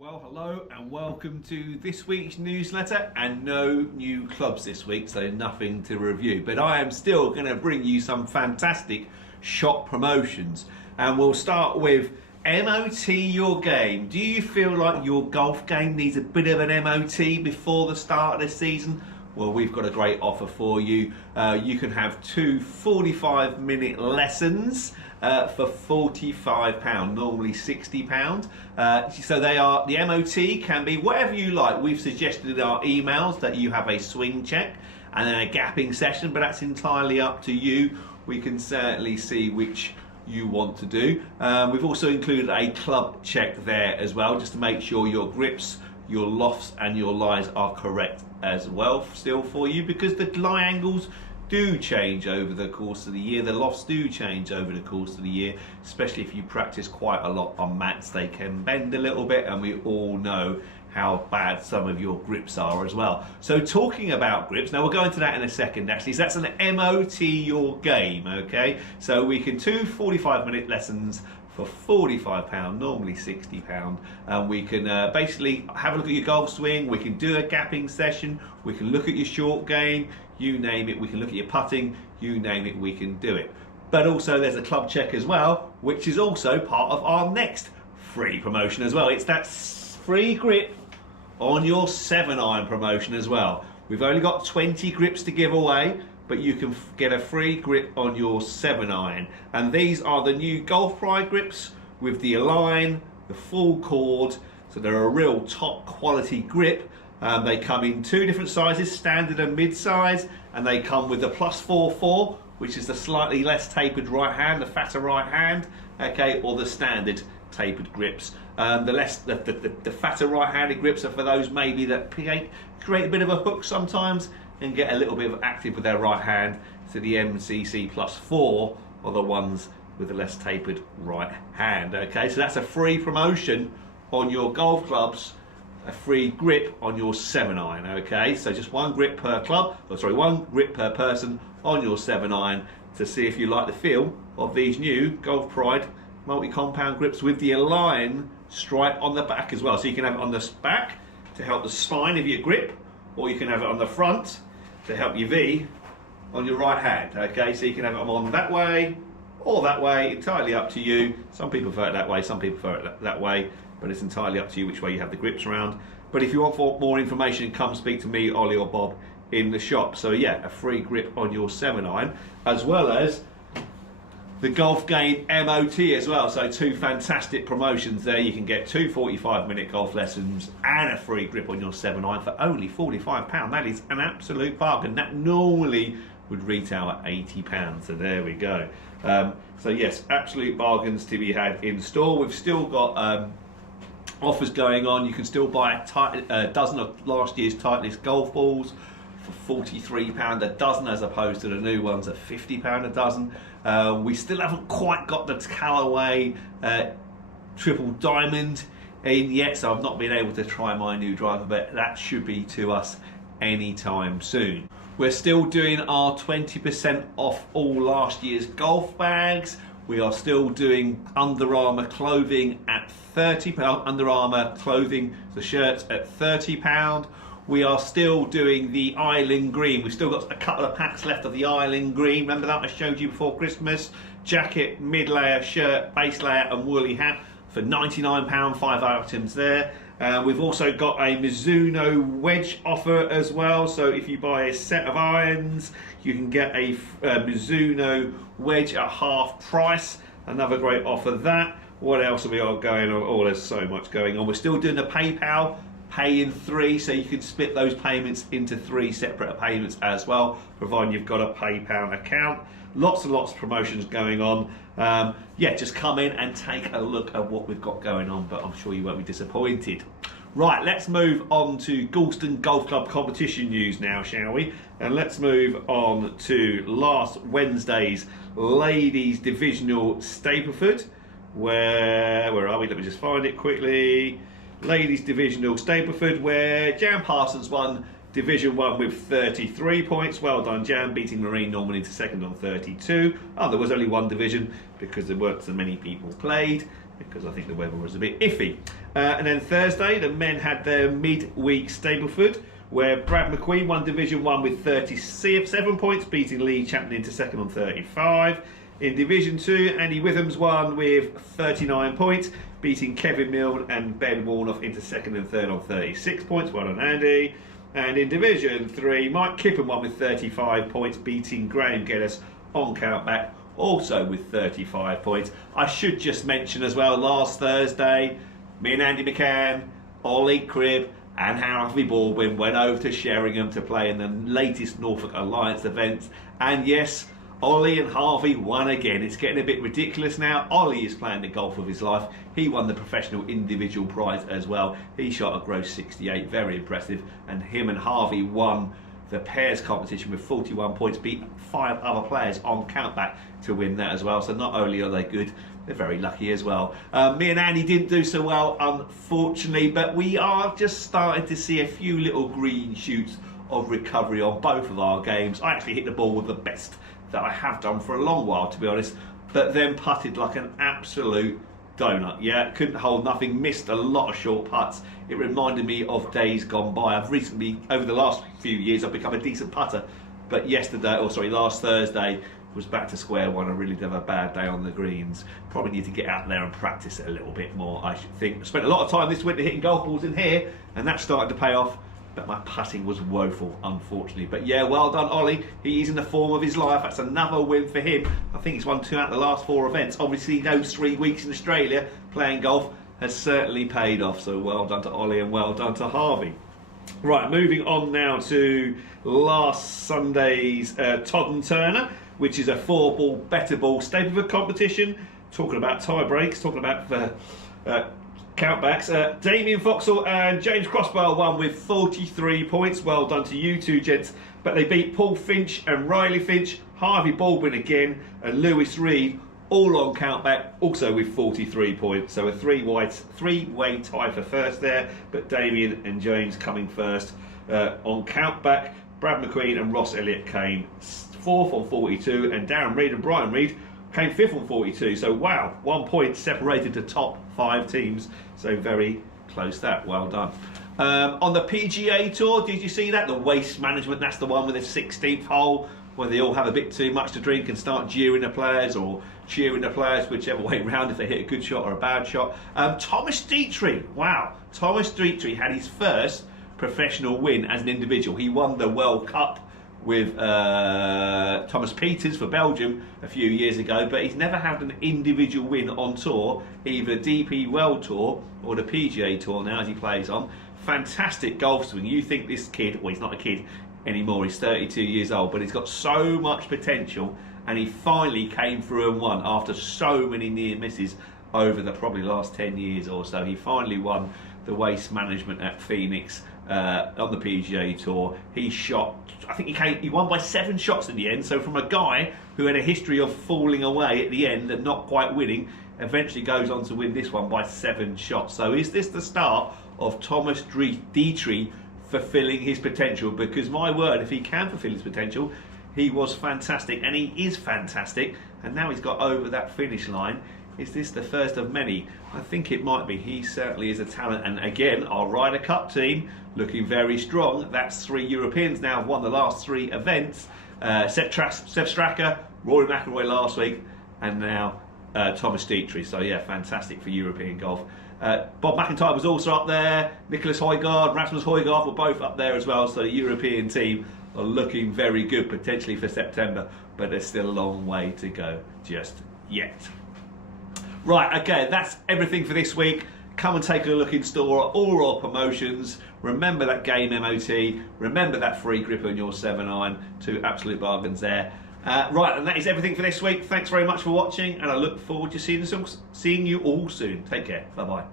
Well, hello and welcome to this week's newsletter, and no new clubs this week, so nothing to review. But I am still going to bring you some fantastic shop promotions, and we'll start with MOT your game. Do you feel like your golf game needs a bit of an MOT before the start of the season? Well, we've got a great offer for you. You can have two 45-minute lessons for £45, normally £60. So they are, the MOT can be whatever you like. We've suggested in our emails that you have a swing check and then a gapping session, but that's entirely up to you. We can certainly see which you want to do. We've also included a club check there as well, just to make sure your grips, your lofts and your lies are correct as well still for you, because the lie angles do change over the course of the year. The lofts do change over the course of the year, especially if you practice quite a lot on mats. They can bend a little bit, and we all know how bad some of your grips are as well. So talking about grips, now we'll go into that in a second actually. So that's an MOT your game, okay? So we can do 45-minute lessons for £45, normally £60, and we can basically have a look at your golf swing. We can do a gapping session, we can look at your short game, you name it. We can look at your putting, you name it, we can do it. But also there's a club check as well, which is also part of our next free promotion as well. It's that free grip on your 7-iron promotion as well. We've only got 20 grips to give away, but you can get a free grip on your 7-iron. And these are the new Golf Pride grips with the Align, the full cord, so they're a real top quality grip. They come in two different sizes, standard and mid-size, and they come with the +44, which is the slightly less tapered right hand, the fatter right hand, okay, or the standard tapered grips. The fatter right-handed grips are for those maybe that create a bit of a hook sometimes and get a little bit of active with their right hand. So the MCC +4 are the ones with the less tapered right hand. Okay, so that's a free promotion on your golf clubs, a free grip on your 7-iron. Okay, so just one grip per club, one grip per person on your 7-iron to see if you like the feel of these new Golf Pride multi-compound grips with the Align stripe on the back as well. So you can have it on the back to help the spine of your grip, or you can have it on the front to help your V on your right hand. Okay, so you can have it on that way or that way, entirely up to you. Some people prefer it that way, some people prefer it that way, but it's entirely up to you which way you have the grips around. But if you want more information, come speak to me, Ollie or Bob in the shop. So yeah, a free grip on your 7-iron, as well as the Golf Game MOT as well. So two fantastic promotions there. You can get two 45-minute golf lessons and a free grip on your 7-iron for only £45. That is an absolute bargain. That normally would retail at £80. So there we go. So yes, absolute bargains to be had in store. We've still got offers going on. You can still buy a dozen of last year's Titleist golf balls for £43 a dozen, as opposed to the new ones at £50 a dozen. We still haven't quite got the Callaway Triple Diamond in yet, so I've not been able to try my new driver, but that should be to us anytime soon. We're still doing our 20% off all last year's golf bags. We are still doing Under Armour clothing at £30. Under Armour clothing, the shirts at £30. We are still doing the Island Green. We've still got a couple of packs left of the Island Green. Remember that I showed you before Christmas? Jacket, mid-layer, shirt, base layer and woolly hat for £99, 5 items there. We've also got a Mizuno wedge offer as well. So if you buy a set of irons, you can get a Mizuno wedge at half price. Another great offer that. What else have we got going on? Oh, there's so much going on. We're still doing the PayPal pay in 3, so you can split those payments into 3 separate payments as well, providing you've got a PayPal account. Lots and lots of promotions going on. Yeah, just come in and take a look at what we've got going on, but I'm sure you won't be disappointed. Right, let's move on to Galston Golf Club competition news now, shall we? And let's move on to last Wednesday's Ladies Divisional Stapleford, where are we? Let me just find it quickly. Ladies Divisional Stapleford, where Jan Parsons won Division 1 with 33 points. Well done, Jan, beating Marine Norman into second on 32. Oh, there was only one division because there weren't so many people played. because I think the weather was a bit iffy. And then Thursday, the men had their midweek Stableford, where Brad McQueen won Division 1 with 37 points, beating Lee Chapman into second on 35. In Division 2, Andy Withams won with 39 points, beating Kevin Milne and Ben Warnoff into second and third on 36 points. Well done, Andy. And in Division 3, Mike Kippen won with 35 points, beating Graham Geddes on countback, also with 35 points. I should just mention as well, last Thursday, me and Andy McCann, Ollie Cribb and Harvey Baldwin went over to Sheringham to play in the latest Norfolk Alliance events. And yes, Ollie and Harvey won again. It's getting a bit ridiculous now. Ollie is playing the golf of his life. He won the professional individual prize as well. He shot a gross 68, very impressive. And him and Harvey won the pairs competition with 41 points, beat 5 other players on countback to win that as well. So not only are they good, they're very lucky as well. Me and Andy didn't do so well, unfortunately, but we are just starting to see a few little green shoots of recovery on both of our games. I actually hit the ball with the best that I have done for a long while, to be honest, but then putted like an absolute donut. Yeah, couldn't hold nothing, missed a lot of short putts. It reminded me of days gone by. I've recently, over the last few years, I've become a decent putter, but last Thursday was back to square one. I really did have a bad day on the greens. Probably need to get out there and practice it a little bit more, I should think. I spent a lot of time this winter hitting golf balls in here, and that's starting to pay off. But my putting was woeful, unfortunately. But yeah, well done, Ollie. He's in the form of his life. That's another win for him. I think he's won 2 out of the last 4 events. Obviously, those 3 weeks in Australia playing golf has certainly paid off. So well done to Ollie and well done to Harvey. Right, moving on now to last Sunday's Todd and Turner, which is a 4-ball, better ball Stableford competition. Talking about tie breaks, talking about countbacks. Damien Foxall and James Crossbar won with 43 points. Well done to you two gents. But they beat Paul Finch and Riley Finch, Harvey Baldwin again, and Lewis Reed, all on countback, also with 43 points. So a three-way tie for first there. But Damien and James coming first on countback. Brad McQueen and Ross Elliott came 4th on 42, and Darren Reed and Brian Reed came 5th on 42. So wow, 1 point separated the top 5 teams. So very close that. Well done. On the PGA Tour, did you see that? The Waste Management, that's the one with the 16th hole, where they all have a bit too much to drink and start jeering the players or cheering the players, whichever way round, if they hit a good shot or a bad shot. Thomas Dietrich, wow. Thomas Dietrich had his first professional win as an individual. He won the World Cup with Thomas Pieters for Belgium a few years ago, but he's never had an individual win on tour, either DP World Tour or the PGA Tour now, as he plays on. Fantastic golf swing. You think this kid, well, he's not a kid anymore, he's 32 years old, but he's got so much potential, and he finally came through and won after so many near misses over the probably last 10 years or so. He finally won the Waste Management at Phoenix on the PGA Tour. He shot, I think he won by 7 shots in the end. So from a guy who had a history of falling away at the end and not quite winning, eventually goes on to win this one by 7 shots. So is this the start of Thomas Dietrich fulfilling his potential? Because my word, if he can fulfill his potential, he was fantastic, and he is fantastic, and now he's got over that finish line. Is this the first of many? I think it might be. He certainly is a talent. And again, our Ryder Cup team looking very strong. That's 3 Europeans now have won the last 3 events. Seb Straka, Rory McIlroy last week, and now Thomas Dietrich. So yeah, fantastic for European golf. Bob McIntyre was also up there. Nicholas Højgaard, Rasmus Højgaard were both up there as well. So the European team are looking very good, potentially for September, but there's still a long way to go just yet. Right, okay, that's everything for this week. Come and take a look in store at all our promotions. Remember that game MOT. Remember that free grip on your 7-iron. 2 absolute bargains there. Right, and that is everything for this week. Thanks very much for watching, and I look forward to seeing you all soon. Take care. Bye-bye.